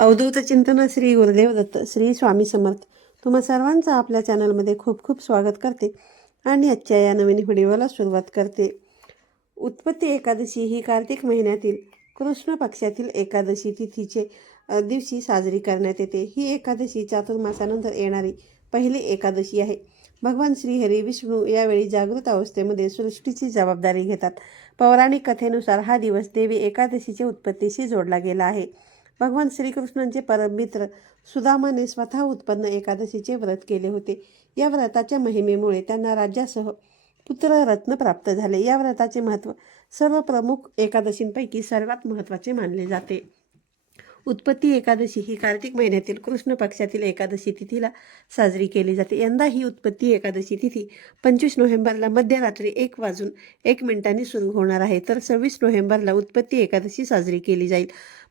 अवधूत चिंतन श्री गुरुदेव दत्त श्री स्वामी समर्थ. तुम्हा सर्वांचं आपल्या चॅनलमध्ये खूप खूप स्वागत करते आणि आजच्या या नवीन व्हिडिओला सुरुवात करते. उत्पत्ती एकादशी ही कार्तिक महिन्यातील कृष्ण पक्षातील एकादशी तिथीचे दिवशी साजरी करण्यात येते. ही एकादशी चातुर्मासानंतर येणारी पहिली एकादशी आहे. भगवान श्रीहरी विष्णू यावेळी जागृत अवस्थेमध्ये सृष्टीची जबाबदारी घेतात. पौराणिक कथेनुसार हा दिवस देवी एकादशीच्या उत्पत्तीशी जोडला गेला आहे. भगवान श्रीकृष्णांचे परममित्र सुदामाने स्वतः उत्पन्न एकादशीचे व्रत केले होते. या व्रताच्या महिमेमुळे त्यांना राज्यासह पुत्ररत्न प्राप्त झाले. या व्रताचे महत्त्व सर्व प्रमुख एकादशींपैकी सर्वात महत्त्वाचे मानले जाते. उत्पत्ती एकादशी ही कार्तिक महिन्यातील कृष्ण पक्षातील एकादशी तिथीला साजरी केली जाते. यंदा ही उत्पत्ती एकादशी तिथी पंचवीस नोव्हेंबरला मध्यरात्री एक वाजून एक मिनिटांनी सुरू होणार आहे. तर सव्वीस नोव्हेंबरला उत्पत्ती एकादशी साजरी केली जाईल.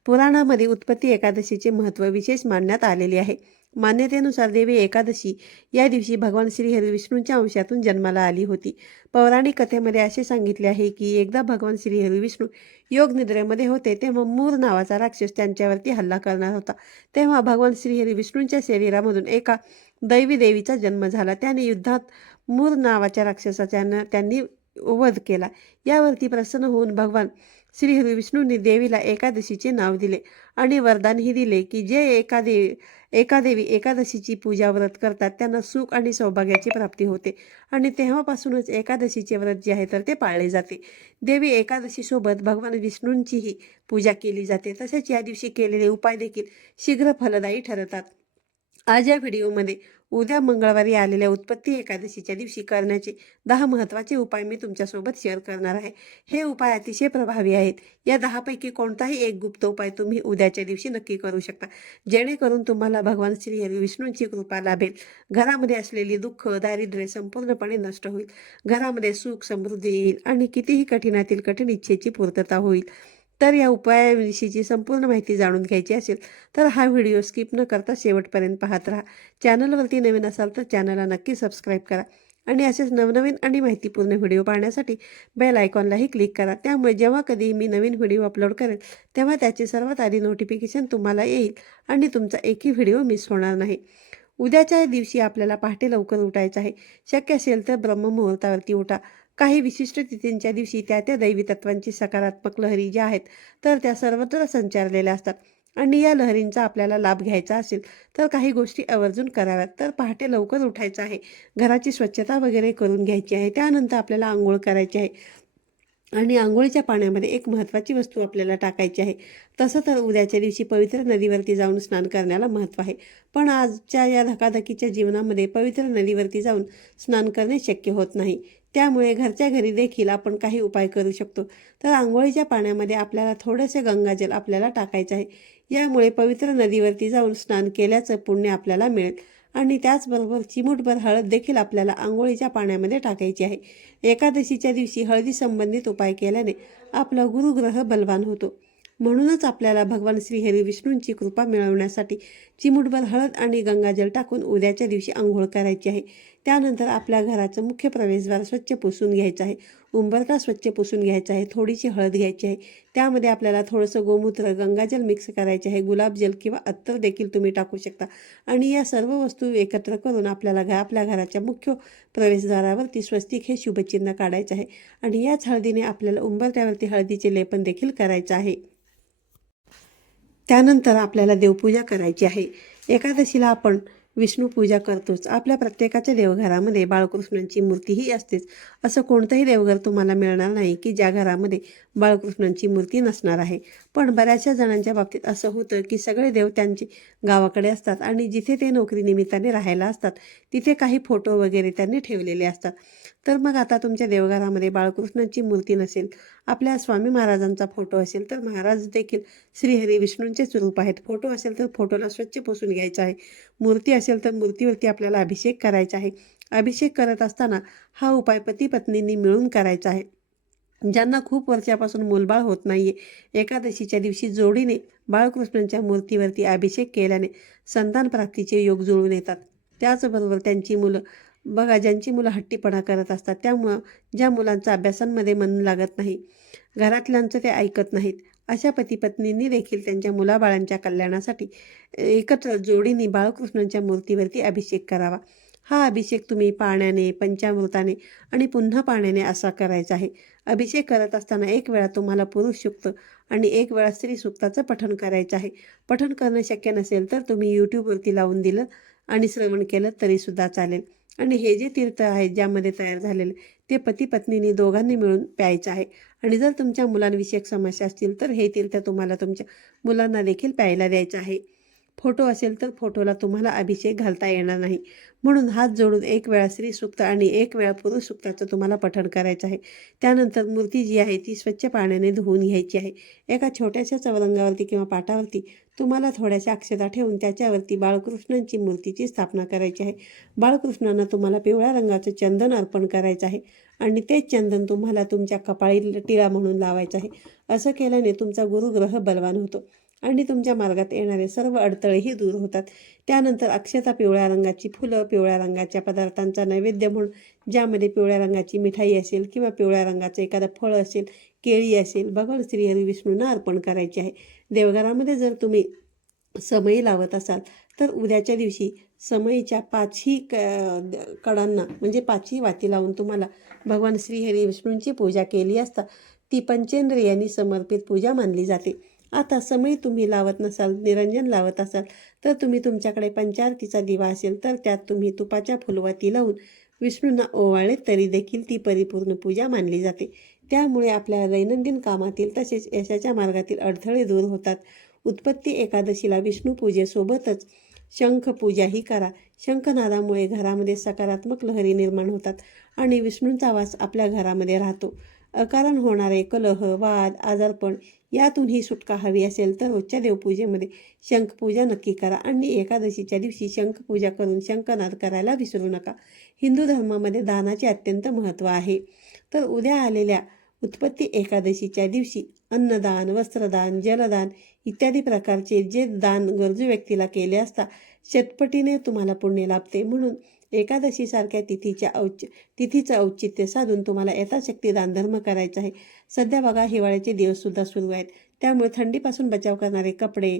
पुराणामध्ये उत्पत्ती एकादशीचे महत्त्व विशेष मानण्यात आलेले आहे. मान्यतेनुसार देवी एकादशी या दिवशी भगवान श्रीहरी विष्णूंच्या अंशातून जन्माला आली होती. पौराणिक कथेमध्ये असे सांगितले आहे की एकदा भगवान श्रीहरी विष्णू योगनिद्रेमध्ये होते तेव्हा मूर नावाचा राक्षस त्यांच्यावरती हल्ला करणार होता. तेव्हा भगवान श्रीहरी विष्णूंच्या शरीरामधून एका दैवी देवीचा जन्म झाला. त्याने युद्धात मूर नावाच्या राक्षसाच्या त्यांनी वध केला. यावरती प्रसन्न होऊन भगवान श्री विष्णूंनी देवीला एकादशीचे नाव दिले आणि वरदानही दिले की जे एकादेवी एकादेवी एकादशीची पूजा व्रत करतात त्यांना सुख आणि सौभाग्याची प्राप्ती होते आणि तेव्हापासूनच एकादशीचे व्रत जे आहे तर ते पाळले जाते. देवी एकादशीसोबत भगवान विष्णूंचीही पूजा केली जाते. तसेच या दिवशी केलेले उपाय देखील शीघ्र फलदायी ठरतात. आज या व्हिडिओमध्ये उद्या मंगळवारी आलेल्या उत्पत्ती एकादशीच्या दिवशी करण्याचे दहा महत्त्वाचे उपाय मी तुमच्यासोबत शेअर करणार आहे. हे उपाय अतिशय प्रभावी आहेत. या दहापैकी कोणताही एक गुप्त उपाय तुम्ही उद्याच्या दिवशी नक्की करू शकता. जेणेकरून तुम्हाला भगवान श्री हरी विष्णूंची कृपा लाभेल. घरामध्ये असलेली दुःख दारिद्र्य संपूर्णपणे नष्ट होईल. घरामध्ये सुख समृद्धी येईल आणि कितीही कठीणातील कठीण इच्छेची पूर्तता होईल. तर या उपायाविषयीची संपूर्ण माहिती जाणून घ्यायची असेल तर हा व्हिडिओ स्किप न करता शेवटपर्यंत पाहत राहा. चॅनलवरती नवीन असाल तर चॅनलला नक्की सबस्क्राईब करा आणि असेच नवनवीन आणि माहितीपूर्ण व्हिडिओ पाहण्यासाठी बेल आयकॉनलाही क्लिक करा. त्यामुळे जेव्हा कधी मी नवीन व्हिडिओ अपलोड करेन तेव्हा त्याचे सर्वात आधी नोटिफिकेशन तुम्हाला येईल आणि तुमचा एकही व्हिडिओ मिस होणार नाही. उद्याच्या दिवशी आपल्याला पहाटे लवकर उठायचं आहे. शक्य असेल तर ब्रह्ममुहूर्तावरती उठा. काही विशिष्ट तिथींच्या दिवशी त्या त्या दैवी तत्वांची सकारात्मक लहरी ज्या आहेत तर त्या सर्वत्र संचारलेल्या असतात. आणि या लहरींचा आपल्याला लाभ घ्यायचा असेल तर काही गोष्टी आवर्जून कराव्यात. तर पहाटे लवकर उठायचं आहे. घराची स्वच्छता वगैरे करून घ्यायची आहे. त्यानंतर आपल्याला आंघोळ करायची आहे. आणि आंघोळीच्या पाण्यामध्ये एक महत्त्वाची वस्तू आपल्याला टाकायची आहे. तसं तर उद्याच्या दिवशी पवित्र नदीवरती जाऊन स्नान करण्याला महत्त्व आहे. पण आजच्या या धकाधकीच्या जीवनामध्ये पवित्र नदीवरती जाऊन स्नान करणे शक्य होत नाही. त्यामुळे घरच्या घरी देखील आपण काही उपाय करू शकतो. तर आंघोळीच्या पाण्यामध्ये आपल्याला थोडेसे गंगाजल आपल्याला टाकायचे आहे. यामुळे पवित्र नदीवरती जाऊन स्नान केल्याचं पुण्य आपल्याला मिळेल. आणि त्याचबरोबर चिमूटभर हळद देखील आपल्याला आंघोळीच्या पाण्यामध्ये टाकायची आहे. एकादशीच्या दिवशी हळदी संबंधित उपाय केल्याने आपला गुरुग्रह बलवान होतो. म्हणूनच आपल्याला भगवान श्रीहरी विष्णूंची कृपा मिळवण्यासाठी चिमूटभर हळद आणि गंगाजल टाकून उद्याच्या दिवशी आंघोळ करायची आहे. त्यानंतर आपल्या घराचं मुख्य प्रवेशद्वार स्वच्छ पुसून घ्यायचं आहे. उंबरटा स्वच्छ पुसून घ्यायचा आहे. थोडीशी हळद घ्यायची आहे. त्यामध्ये आपल्याला थोडंसं गोमूत्र गंगाजल मिक्स करायचे आहे. गुलाबजल किंवा अत्तर देखील तुम्ही टाकू शकता. आणि या सर्व वस्तू एकत्र करून आपल्याला घ आपल्या घराच्या मुख्य प्रवेशद्वारावरती स्वस्तिक हे शुभचिन्ह काढायचं आहे. आणि याच हळदीने आपल्याला उंबरट्यावरती हळदीचे लेपन देखील करायचं आहे. त्यानंतर आपल्याला देवपूजा करायची आहे. एकादशीला आपण विष्णू पूजा करतोच. आपल्या प्रत्येकाच्या देवघरामध्ये बाळकृष्णांची मूर्तीही असतेच. असं कोणतंही देवघर तुम्हाला मिळणार नाही की ज्या घरामध्ये बाळकृष्णांची मूर्ती नसणार आहे. पण बऱ्याचशा जणांच्या बाबतीत असं होतं की सगळे देव त्यांचे गावाकडे असतात आणि जिथे ते नोकरीनिमित्ताने राहायला असतात तिथे काही फोटो वगैरे त्यांनी ठेवलेले असतात. तर मग आता तुमच्या देवघरामध्ये बाळकृष्णांची मूर्ती नसेल आपल्या स्वामी महाराजांचा फोटो असेल तर महाराज देखील श्रीहरी विष्णूंचेच रूप आहेत. फोटो असेल तर फोटोला स्वच्छ पुसून घ्यायचा आहे. मूर्ती असेल तर मूर्तीवरती आपल्याला अभिषेक करायचा आहे. अभिषेक करत असताना हा उपाय पती पत्नींनी मिळून करायचा आहे. ज्यांना खूप वर्षापासून मूलबाळ होत नाहीये एकादशीच्या दिवशी जोडीने बाळकृष्णांच्या मूर्तीवरती अभिषेक केल्याने संतान प्राप्तीचे योग जुळून येतात. त्याचबरोबर त्यांची मुलं बघा ज्यांची मुलं हट्टीपणा करत असतात त्यामुळं ज्या मुलांचा अभ्यासांमध्ये मन लागत नाही घरातल्यांचं ते ऐकत नाहीत अशा पतीपत्नींनी देखील त्यांच्या मुलाबाळांच्या कल्याणासाठी एकत्र जोडीने बाळकृष्णांच्या मूर्तीवरती अभिषेक करावा. हा अभिषेक तुम्ही पाण्याने पंचामृताने आणि पुन्हा पाण्याने असा करायचा आहे. अभिषेक करत असताना एक वेळा तुम्हाला पुरुष सुक्त आणि एक वेळा स्त्री सुक्ताचं पठण करायचं आहे. पठण करणं शक्य नसेल तर तुम्ही यूट्यूबवरती लावून दिलं आणि श्रवण केलं तरीसुद्धा चालेल. आणि हे जे तीर्थ आहे ज्यामध्ये तयार झालेले ते पती पत्नीने दोघांनी मिळून प्यायचं आहे. आणि जर तुमच्या मुलांविषयक समस्या असतील तर हे तीर्थ तुम्हाला तुमच्या मुलांना देखील प्यायला द्यायचं आहे. फोटो असेल तर फोटोला तुम्हाला अभिषेक घालता येणार नाही. म्हणून हात जोडून एक वेळा स्त्री सुक्त आणि एक वेळा पुरुष सुक्ताचं तुम्हाला पठण करायचं आहे. त्यानंतर मूर्ती जी आहे ती स्वच्छ पाण्याने धुवून घ्यायची आहे. एका छोट्याशा चवरंगावरती किंवा पाटावरती तुम्हाला थोड्याशा अक्षता ठेवून त्याच्यावरती बाळकृष्णांची मूर्तीची स्थापना करायची आहे. बाळकृष्णांना तुम्हाला पिवळ्या रंगाचं चंदन अर्पण करायचं आहे आणि तेच चंदन तुम्हाला तुमच्या कपाळी टिळा म्हणून लावायचं आहे. असं केल्याने तुमचा गुरुग्रह बलवान होतो आणि तुमच्या मार्गात येणारे सर्व अडथळेही दूर होतात. त्यानंतर अक्षता पिवळ्या रंगाची फुलं पिवळ्या रंगाच्या पदार्थांचा नैवेद्य म्हणून ज्यामध्ये पिवळ्या रंगाची मिठाई असेल किंवा पिवळ्या रंगाचं एखादं फळ असेल केळी असेल भगवान श्रीहरी विष्णूंना अर्पण करायची आहे. देवघरामध्ये जर तुम्ही समई लावत असाल तर उद्याच्या दिवशी समईच्या पाचही क कडांना म्हणजे पाचही वाती लावून तुम्हाला भगवान श्रीहरी विष्णूंची पूजा केली असता ती पंचेंद्रियांनी समर्पित पूजा मानली जाते. आता समय तुम्ही लावत नसाल निरंजन लावत असाल तर तुम्ही तुमच्याकडे पंचारतीचा दिवा असेल तर त्यात तुम्ही तुपाच्या फुलवाती लावून विष्णूंना ओवाळले तरी देखील ती परिपूर्ण पूजा मानली जाते. त्यामुळे आपल्या दैनंदिन कामातील तसेच यशाच्या मार्गातील अडथळे दूर होतात. उत्पत्ती एकादशीला विष्णू पूजेसोबतच शंख पूजाही करा. शंखनादामुळे घरामध्ये सकारात्मक लहरी निर्माण होतात आणि विष्णूंचा वास आपल्या घरामध्ये राहतो. अकारण होणारे कलह वाद आजारपण यातून ही सुटका हवी असेल तर रोजच्या देवपूजेमध्ये शंखपूजा नक्की करा आणि एकादशीच्या दिवशी शंखपूजा करून शंखनाद करायला विसरू नका. हिंदू धर्मामध्ये दानाचे अत्यंत महत्त्व आहे. तर उद्या आलेल्या उत्पत्ती एकादशीच्या दिवशी अन्नदान वस्त्रदान जलदान इत्यादी प्रकारचे जे दान गरजू व्यक्तीला केले असता शतपटीने तुम्हाला पुण्य लाभते. म्हणून एकादशीसारख्या तिथीच्या औच तिथीचं औचित्य साधून तुम्हाला यथाशक्ती दानधर्म करायचा आहे. सध्या बघा हिवाळ्याचे दिवससुद्धा सुरू आहेत. त्यामुळे थंडीपासून बचाव करणारे कपडे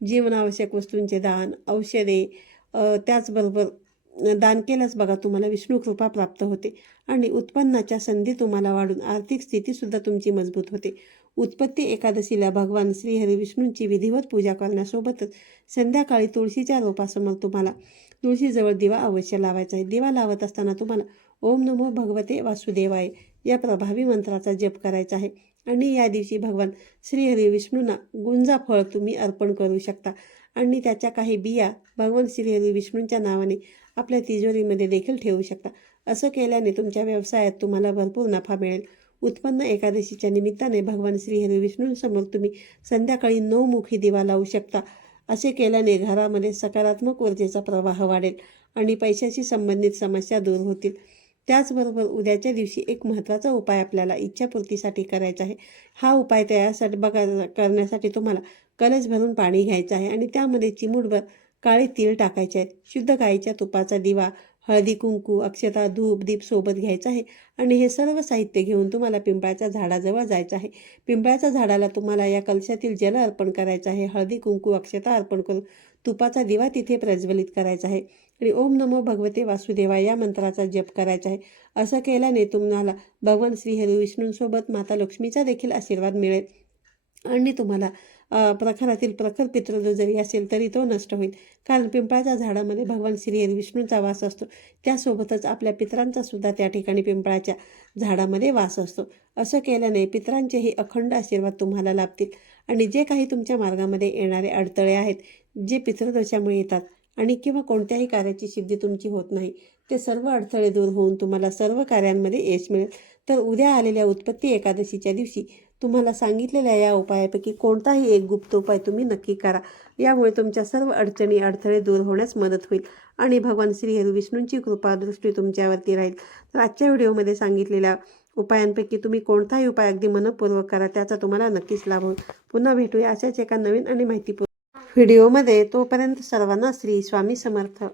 जीवनावश्यक वस्तूंचे दान औषधे त्याचबरोबर दान केलंच बघा तुम्हाला विष्णू कृपा प्राप्त होते. आणि उत्पन्नाच्या संधी तुम्हाला वाढून आर्थिक स्थितीसुद्धा तुमची मजबूत होते. उत्पत्ती एकादशीला भगवान श्रीहरी विष्णूंची विधिवत पूजा करण्यासोबतच संध्याकाळी तुळशीच्या रोपासमोर तुम्हाला तुळशीजवळ दिवा अवश्य लावायचा आहे. दिवा लावत असताना तुम्हाला ओम नमो भगवते वासुदेवाय या प्रभावी मंत्राचा जप करायचा आहे. आणि या दिवशी भगवान श्रीहरी विष्णूंना गुंजा फळ तुम्ही अर्पण करू शकता. आणि त्याच्या काही बिया भगवान श्रीहरी विष्णूंच्या नावाने आपल्या तिजोरीमध्ये देखील ठेवू शकता. असं केल्याने तुमच्या व्यवसायात तुम्हाला भरपूर नफा मिळेल. उत्पन्न एकादशीच्या निमित्ताने भगवान श्रीहरी विष्णूंसमोर तुम्ही संध्याकाळी नऊमुखी दिवा लावू शकता. असे केल्याने घरामध्ये सकारात्मक ऊर्जेचा प्रवाह वाढेल आणि पैशाशी संबंधित समस्या दूर होतील. त्याचबरोबर उद्याच्या दिवशी एक महत्त्वाचा उपाय आपल्याला इच्छापूर्तीसाठी करायचा आहे. हा उपाय तयारसाठी बघा करण्यासाठी तुम्हाला कलश भरून पाणी घ्यायचं आहे आणि त्यामध्ये चिमूटभर काळे तीळ टाकायचे आहेत. शुद्ध गाईच्या तुपाचा दिवा हळदी कुंकू अक्षता धूप दीप सोबत घ्यायचं आहे. आणि हे सर्व साहित्य घेऊन तुम्हाला पिंपळाच्या झाडाजवळ जायचं आहे. पिंपळाच्या झाडाला तुम्हाला या कलशातील जल अर्पण करायचं आहे. हळदी कुंकू अक्षता अर्पण करून तुपाचा दिवा तिथे प्रज्वलित करायचा आहे. आणि ओम नमो भगवते वासुदेवा या मंत्राचा जप करायचा आहे. असं केल्याने तुम्हाला भगवान श्रीहरी विष्णूंसोबत माता लक्ष्मीचा देखील आशीर्वाद मिळेल. आणि तुम्हाला प्रखरातील प्रखर पितृदोष जरी असेल तरी तो नष्ट होईल. कारण पिंपळाच्या झाडामध्ये भगवान श्री विष्णूचा वास असतो. त्यासोबतच आपल्या पित्रांचा सुद्धा त्या ठिकाणी पिंपळाच्या झाडामध्ये वास असतो. असं केल्याने पितरांचेही अखंड आशीर्वाद तुम्हाला लाभतील. आणि जे काही तुमच्या मार्गामध्ये येणारे अडथळे आहेत जे पितृदोषामुळे येतात आणि किंवा कोणत्याही कार्याची सिद्धी तुमची होत नाही ते सर्व अडथळे दूर होऊन तुम्हाला सर्व कार्यांमध्ये यश मिळेल. तर उद्या आलेल्या उत्पत्ती एकादशीच्या दिवशी तुम्हाला सांगितलेल्या या उपायापैकी कोणताही एक गुप्त उपाय तुम्ही नक्की करा. यामुळे तुमच्या सर्व अडचणी अडथळे दूर होण्यास मदत होईल आणि भगवान श्री हरी विष्णूंची कृपा दृष्टी तुमच्यावरती राहील. तर आजच्या व्हिडिओमध्ये सांगितलेल्या उपायांपैकी तुम्ही कोणताही उपाय अगदी मनपूर्वक करा त्याचा तुम्हाला नक्कीच लाभ होईल. पुन्हा भेटूया अशाच एका नवीन आणि माहितीपूर्ण व्हिडिओमध्ये. तोपर्यंत सर्वांना श्री स्वामी समर्थ.